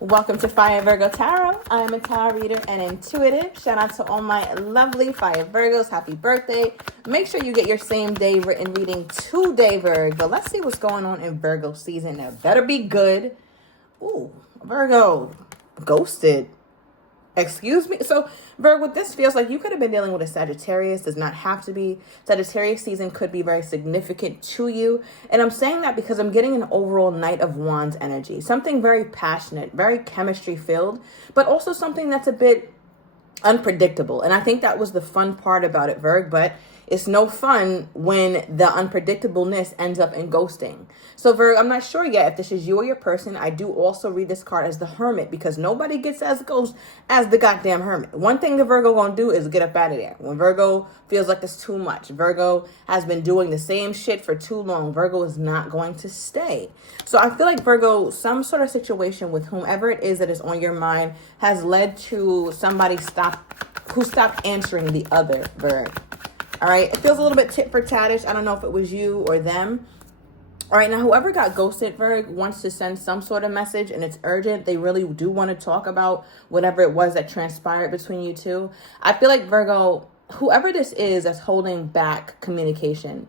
Welcome to Fire Virgo Tarot. I'm a tarot reader and intuitive. Shout out to all my lovely Fire Virgos. Happy birthday. Make sure you get your same day written reading today, Virgo. But let's see what's going on in Virgo season. Now, better be good. Ooh, Virgo, ghosted. Excuse me. So, Virgo, this feels like you could have been dealing with a Sagittarius. Does not have to be. Sagittarius season could be very significant to you. And I'm saying that because I'm getting an overall Knight of Wands energy. Something very passionate, very chemistry filled, but also something that's a bit unpredictable. And I think that was the fun part about it, Virg. But it's no fun when the unpredictableness ends up in ghosting. So, Virg, I'm not sure yet if this is you or your person. I do also read this card as the Hermit because nobody gets as ghost as the goddamn Hermit. One thing the Virgo gonna do is get up out of there. When Virgo feels like it's too much, Virgo has been doing the same shit for too long. Virgo is not going to stay. So I feel like Virgo, some sort of situation with whomever it is that is on your mind has led to somebody who stopped answering the other, Virg. All right, it feels a little bit tit for tattish. I don't know if it was you or them. All right, now whoever got ghosted, Virg, wants to send some sort of message and it's urgent. They really do want to talk about whatever it was that transpired between you two. I feel like Virgo, whoever this is that's holding back communication,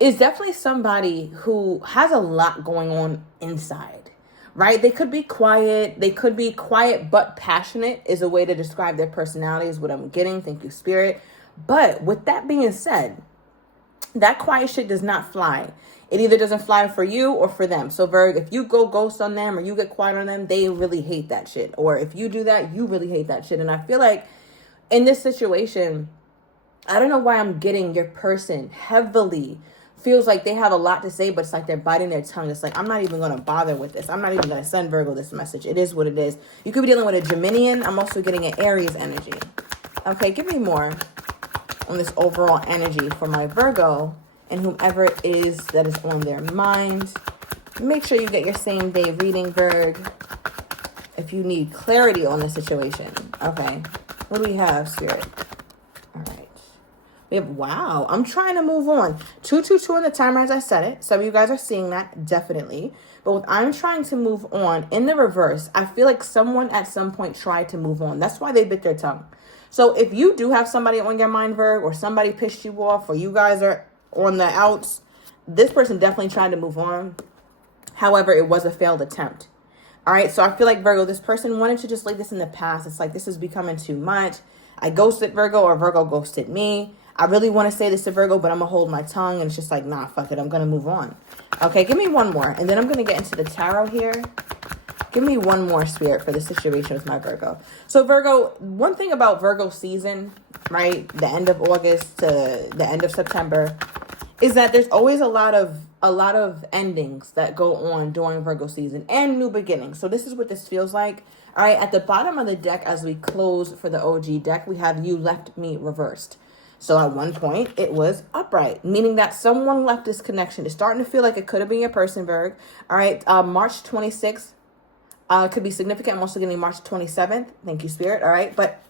is definitely somebody who has a lot going on inside, right? They could be quiet. They could be quiet but passionate is a way to describe their personality is what I'm getting. Thank you, Spirit. But with that being said, that quiet shit does not fly. It either doesn't fly for you or for them. So, Virg, if you go ghost on them or you get quiet on them, they really hate that shit. Or if you do that, you really hate that shit. And I feel like in this situation, I don't know why I'm getting your person heavily feels like they have a lot to say, but it's like they're biting their tongue. It's like, I'm not even going to bother with this. I'm not even going to send Virgo this message. It is what it is. You could be dealing with a Geminian. I'm also getting an Aries energy. Okay, give me more on this overall energy for my Virgo and whomever it is that is on their mind. Make sure you get your same day reading, Virg, if you need clarity on the situation. Okay, what do we have, Spirit? All right, we have, wow, I'm trying to move on. 222 on the timer as I said it. Some of you guys are seeing that, definitely. But with I'm trying to move on, in the reverse, I feel like someone at some point tried to move on. That's why they bit their tongue. So if you do have somebody on your mind, Virg, or somebody pissed you off, or you guys are on the outs, this person definitely tried to move on. However, it was a failed attempt. All right, so I feel like, Virgo, this person wanted to just leave this in the past. It's like, this is becoming too much. I ghosted Virgo or Virgo ghosted me. I really want to say this to Virgo, but I'm going to hold my tongue. And it's just like, nah, fuck it. I'm going to move on. Okay, give me one more. And then I'm going to get into the tarot here. Give me one more, Spirit, for the situation with my Virgo. So, Virgo, one thing about Virgo season, right, the end of August to the end of September, is that there's always a lot of endings that go on during Virgo season and new beginnings. So this is what this feels like. All right, at the bottom of the deck, as we close for the OG deck, we have You Left Me reversed. So at one point, it was upright, meaning that someone left this connection. It's starting to feel like it could have been your person, Virg. All right, March 26th. Could be significant. I'm also getting March 27th. Thank you, Spirit. All right. But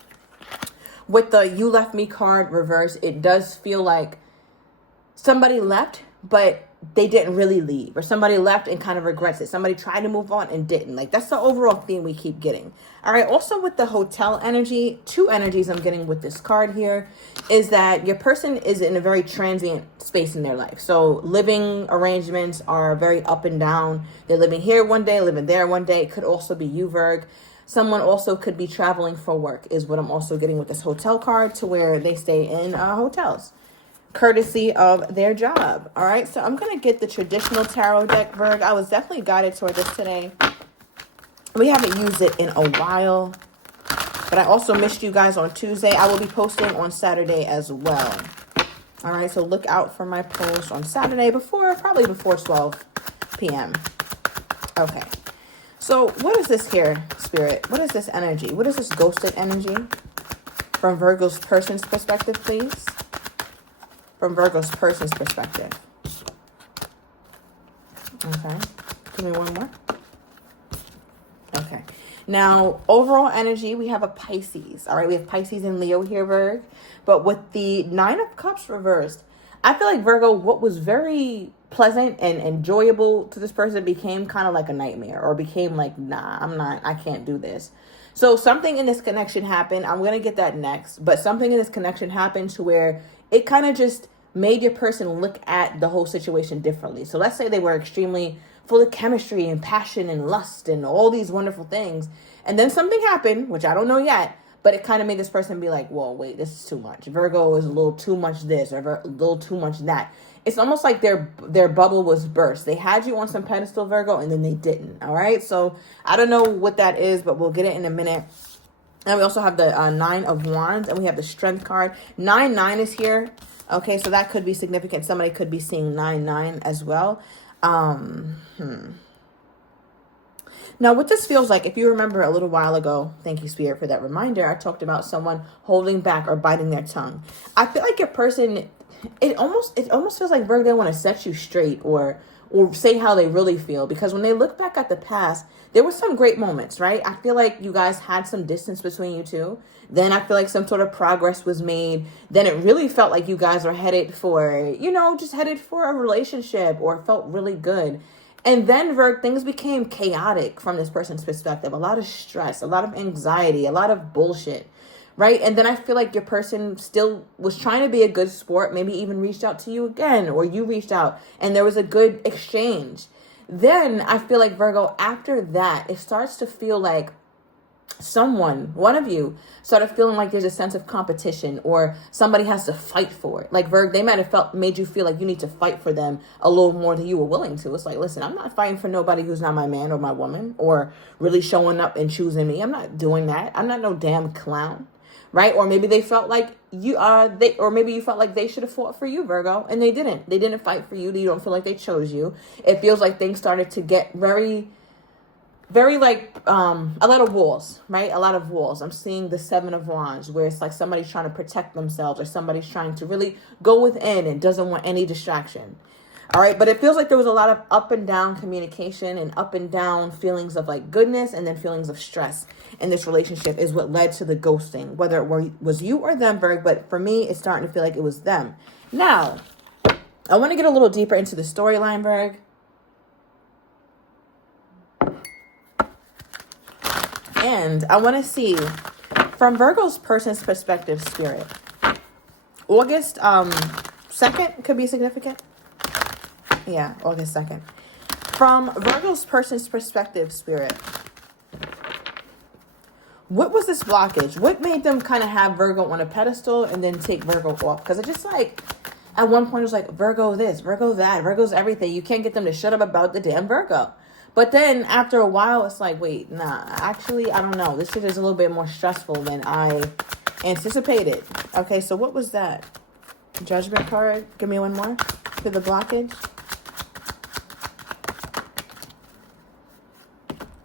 with the You Left Me card reverse, it does feel like somebody left, but they didn't really leave. Or somebody left and kind of regrets it. Somebody tried to move on and didn't. Like, that's the overall theme we keep getting. All right. Also with the hotel energy, two energies I'm getting with this card here is that your person is in a very transient space in their life. So living arrangements are very up and down. They're living here one day, living there one day. It could also be you, Virg. Someone also could be traveling for work is what I'm also getting with this hotel card, to where they stay in hotels, courtesy of their job. All right, so I'm going to get the traditional tarot deck, Virg. I was definitely guided toward this today. We haven't used it in a while, but I also missed you guys on Tuesday. I will be posting on Saturday as well. All right, so look out for my post on Saturday probably before 12 p.m. Okay, so what is this here, Spirit? What is this energy? What is this ghosted energy? From Virgo's person's perspective, please. From Virgo's person's perspective. Okay. Give me one more. Okay. Now, overall energy, we have a Pisces. All right. We have Pisces and Leo here, Virg. But with the Nine of Cups reversed, I feel like Virgo, what was very pleasant and enjoyable to this person became kind of like a nightmare, or became like, nah, I can't do this. So something in this connection happened. I'm going to get that next. But something in this connection happened to where it kind of just made your person look at the whole situation differently. So let's say they were extremely full of chemistry and passion and lust and all these wonderful things. And then something happened, which I don't know yet, but it kind of made this person be like, whoa, wait, this is too much. Virgo is a little too much this, or a little too much that. It's almost like their bubble was burst. They had you on some pedestal, Virgo, and then they didn't. All right. So I don't know what that is, but we'll get it in a minute. And we also have the 9 of Wands, and we have the Strength card. 9 is here. Okay, so that could be significant. Somebody could be seeing 9 as well. Now, what this feels like, if you remember a little while ago, thank you, Spirit, for that reminder, I talked about someone holding back or biting their tongue. I feel like your person, it almost feels like, Virgo, they want to set you straight, or say how they really feel. Because when they look back at the past, there were some great moments, right? I feel like you guys had some distance between you two. Then I feel like some sort of progress was made. Then it really felt like you guys were headed for, just headed for a relationship, or felt really good. And then, Virg, things became chaotic from this person's perspective. A lot of stress, a lot of anxiety, a lot of bullshit, right? And then I feel like your person still was trying to be a good sport, maybe even reached out to you again, or you reached out, and there was a good exchange. Then I feel like, Virgo, after that, it starts to feel like one of you started feeling like there's a sense of competition, or somebody has to fight for it. Like, Virg, they might have made you feel like you need to fight for them a little more than you were willing to. It's like, listen, I'm not fighting for nobody who's not my man or my woman, or really showing up and choosing me. I'm not doing that. I'm not no damn clown, right? Or maybe they felt like maybe you felt like they should have fought for you, Virgo, and they didn't. They didn't fight for you. You don't feel like they chose you. It feels like things started to get very like a lot of walls, right? A lot of walls. I'm seeing the 7 of Wands, where it's like somebody's trying to protect themselves, or somebody's trying to really go within and doesn't want any distraction. All right. But it feels like there was a lot of up and down communication, and up and down feelings of like goodness, and then feelings of stress in this relationship is what led to the ghosting, whether it was you or them, Virg. But for me, it's starting to feel like it was them. Now, I want to get a little deeper into the storyline, Virg. And I want to see from Virgo's person's perspective, Spirit. August 2nd could be significant. Yeah, August 2nd. From Virgo's person's perspective, Spirit, what was this blockage? What made them kind of have Virgo on a pedestal and then take Virgo off? Because it just like, at one point it was like, Virgo this, Virgo that, Virgo's everything. You can't get them to shut up about the damn Virgo. But then after a while, it's like, wait, nah, actually, I don't know. This shit is a little bit more stressful than I anticipated. Okay, so what was that? Judgment card. Give me one more for the blockage.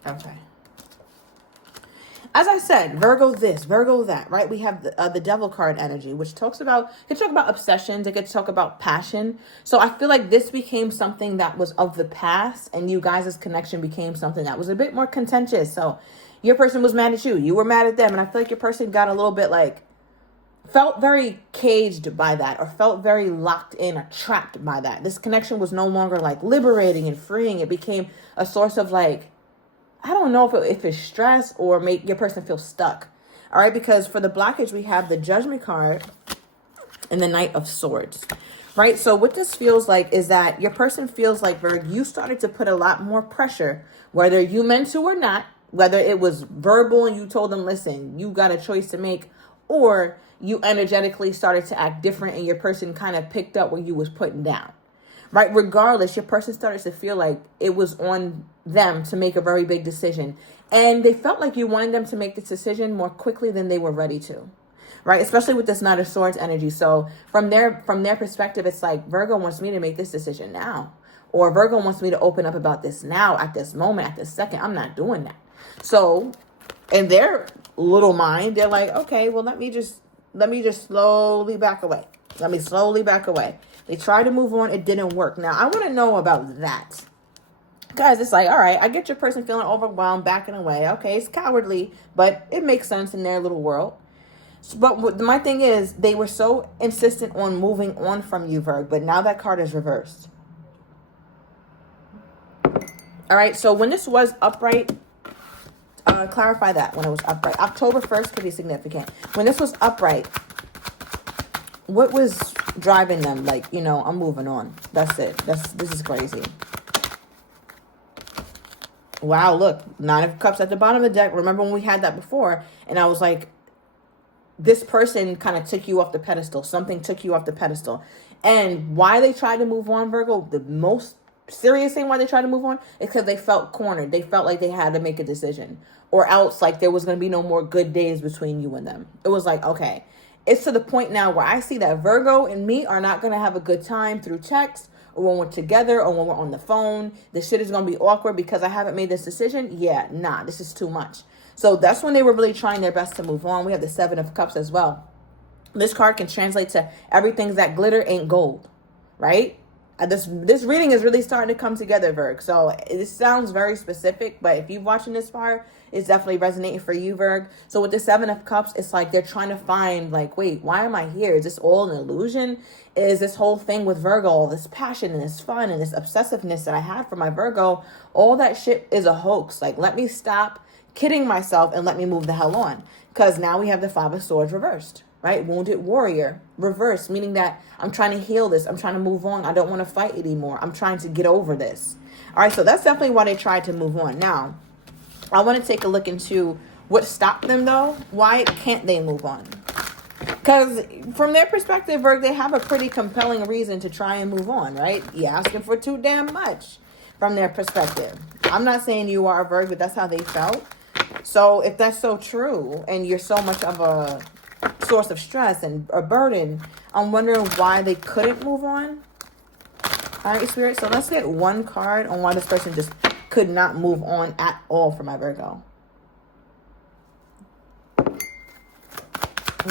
Okay. As I said, Virgo this, Virgo that, right? We have the Devil card energy, which it could talk about obsessions. It could talk about passion. So I feel like this became something that was of the past, and you guys' connection became something that was a bit more contentious. So your person was mad at you. You were mad at them. And I feel like your person got a little bit like, felt very caged by that, or felt very locked in or trapped by that. This connection was no longer like liberating and freeing. It became a source of like, I don't know if it's stress or make your person feel stuck. All right, because for the blockage, we have the Judgment card and the Knight of Swords, right? So what this feels like is that your person feels like, Virg, you started to put a lot more pressure, whether you meant to or not, whether it was verbal and you told them, listen, you got a choice to make, or you energetically started to act different and your person kind of picked up what you was putting down. Right? Regardless, your person started to feel like it was on them to make a very big decision. And they felt like you wanted them to make this decision more quickly than they were ready to. Right? Especially with this Knight of Swords energy. So from their perspective, it's like, Virgo wants me to make this decision now. Or Virgo wants me to open up about this now, at this moment, at this second. I'm not doing that. So in their little mind, they're like, okay, well, let me just slowly back away. Let me slowly back away. They tried to move on. It didn't work. Now, I want to know about that. Guys, it's like, all right, I get your person feeling overwhelmed, backing away. Okay, it's cowardly, but it makes sense in their little world. But my thing is, they were so insistent on moving on from you, Virg, but now that card is reversed. All right, so when this was upright, clarify that when it was upright. October 1st could be significant. When this was upright, what was driving them? Like, you know, I'm moving on. That's it. This is crazy. Wow, look, 9 of Cups at the bottom of the deck. Remember when we had that before? And I was like, this person kind of took you off the pedestal. Something took you off the pedestal. And why they tried to move on, Virgo, the most serious thing why they tried to move on is because they felt cornered. They felt like they had to make a decision. Or else, like, there was going to be no more good days between you and them. It was like, okay. It's to the point now where I see that Virgo and me are not going to have a good time through text or when we're together or when we're on the phone. The shit is going to be awkward because I haven't made this decision. Yeah, nah, this is too much. So that's when they were really trying their best to move on. We have the 7 of Cups as well. This card can translate to everything that glitter ain't gold, right? This reading is really starting to come together, Virg. So it sounds very specific, but if you're watching this far, it's definitely resonating for you, Virg. So with the 7 of Cups, it's like they're trying to find, like, wait, why am I here? Is this all an illusion? Is this whole thing with Virgo, all this passion and this fun and this obsessiveness that I had for my Virgo, all that shit is a hoax. Like, let me stop kidding myself and let me move the hell on. Because now we have the 5 of Swords reversed. Right? Wounded warrior, reverse, meaning that I'm trying to heal this. I'm trying to move on. I don't want to fight anymore. I'm trying to get over this. All right, so that's definitely why they tried to move on. Now, I want to take a look into what stopped them, though. Why can't they move on? Because from their perspective, Virg, they have a pretty compelling reason to try and move on, right? You're asking for too damn much from their perspective. I'm not saying you are, Virg, but that's how they felt. So if that's so true and you're so much of a source of stress and a burden, I'm wondering why they couldn't move on. All right, Spirit, so let's get one card on why this person just could not move on at all for my Virgo.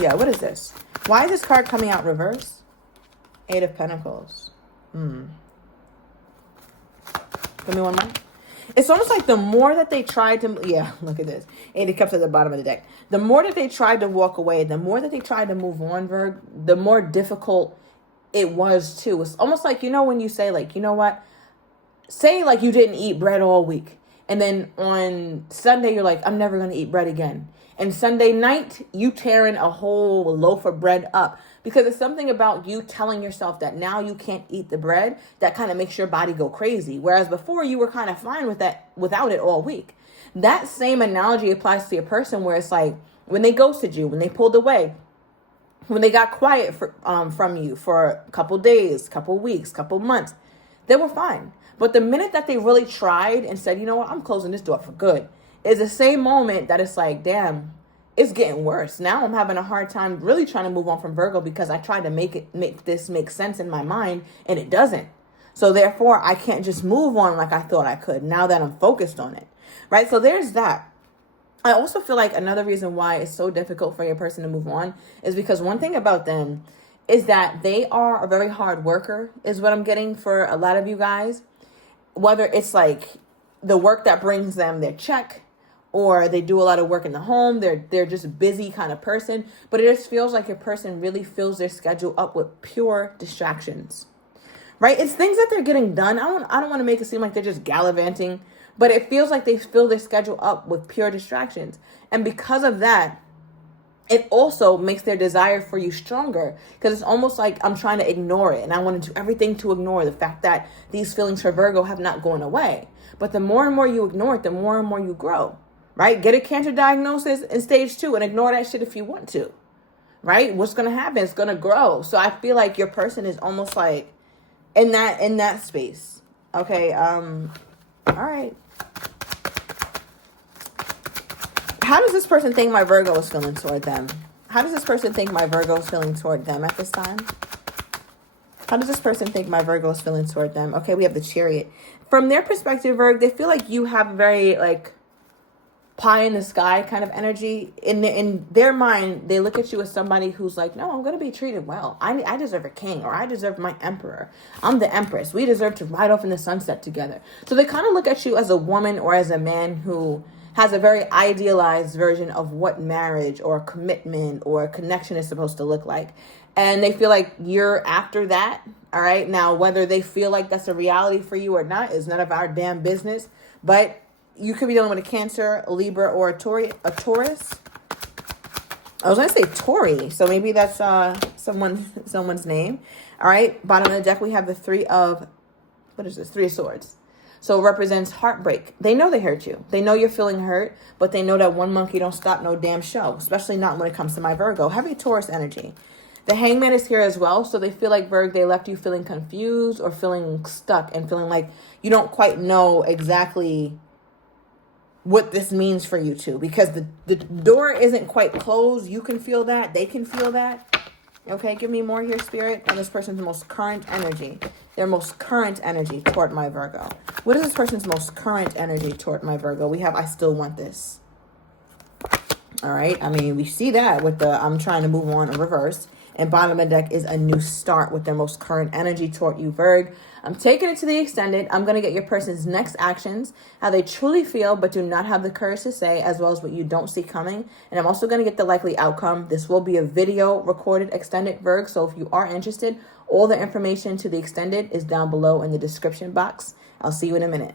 Yeah, what is this? Why is this card coming out reverse? 8 of Pentacles. Give me one more. It's almost like the more that they tried to, yeah, look at this. 8 of Cups at the bottom of the deck. The more that they tried to walk away, the more that they tried to move on, Virg, the more difficult it was too. It's almost like, you know, when you say, like, you know what? Say, like, you didn't eat bread all week. And then on Sunday, you're like, I'm never going to eat bread again. And Sunday night, you tearing a whole loaf of bread up. Because it's something about you telling yourself that now you can't eat the bread that kind of makes your body go crazy. Whereas before you were kind of fine with that, without it all week. That same analogy applies to a person where it's like when they ghosted you, when they pulled away, when they got quiet from you for a couple days, couple weeks, couple months, they were fine. But the minute that they really tried and said, you know what, I'm closing this door for good, is the same moment that it's like, damn, it's getting worse. Now I'm having a hard time really trying to move on from Virgo because I tried to make this make sense in my mind and it doesn't. So therefore, I can't just move on like I thought I could now that I'm focused on it. Right? So there's that. I also feel like another reason why it's so difficult for your person to move on is because one thing about them is that they are a very hard worker, is what I'm getting for a lot of you guys. Whether it's like the work that brings them their check, or they do a lot of work in the home, they're just a busy kind of person, but it just feels like your person really fills their schedule up with pure distractions, right? It's things that they're getting done. I don't want to make it seem like they're just gallivanting, but it feels like they fill their schedule up with pure distractions. And because of that, it also makes their desire for you stronger, because it's almost like I'm trying to ignore it and I want to do everything to ignore the fact that these feelings for Virgo have not gone away. But the more and more you ignore it, the more and more you grow. Right? Get a cancer diagnosis in stage 2 and ignore that shit if you want to. Right? What's going to happen? It's going to grow. So I feel like your person is almost like in that space. Okay. All right. How does this person think my Virgo is feeling toward them? How does this person think my Virgo is feeling toward them at this time? How does this person think my Virgo is feeling toward them? Okay, we have the Chariot. From their perspective, Virgo, they feel like you have very, like, pie in the sky kind of energy. In their mind, they look at you as somebody who's like, no, I'm going to be treated well. I deserve a king, or I deserve my emperor. I'm the empress. We deserve to ride off in the sunset together. So they kind of look at you as a woman or as a man who has a very idealized version of what marriage or commitment or connection is supposed to look like. And they feel like you're after that. All right. Now, whether they feel like that's a reality for you or not is none of our damn business. But you could be dealing with a Cancer, a Libra, or a Taurus. I was going to say Tori, so maybe that's someone's name. All right. Bottom of the deck, we have the Three of Swords. So it represents heartbreak. They know they hurt you. They know you're feeling hurt, but they know that one monkey don't stop no damn show, especially not when it comes to my Virgo. Heavy Taurus energy. The Hangman is here as well, so they feel like, Virgo, they left you feeling confused or feeling stuck and feeling like you don't quite know exactly what this means for you two, because the door isn't quite closed. You can feel that. They can feel that. Okay, give me more here, Spirit, on this person's most current energy. Their most current energy toward my Virgo. What is this person's most current energy toward my Virgo? We have, I still want this. All right, I mean, we see that with the I'm trying to move on in reverse. And bottom of the deck is a new start with their most current energy toward you, Virgo. I'm taking it to the extended. I'm going to get your person's next actions, how they truly feel but do not have the courage to say, as well as what you don't see coming. And I'm also going to get the likely outcome. This will be a video recorded extended, Virgo. So if you are interested, all the information to the extended is down below in the description box. I'll see you in a minute.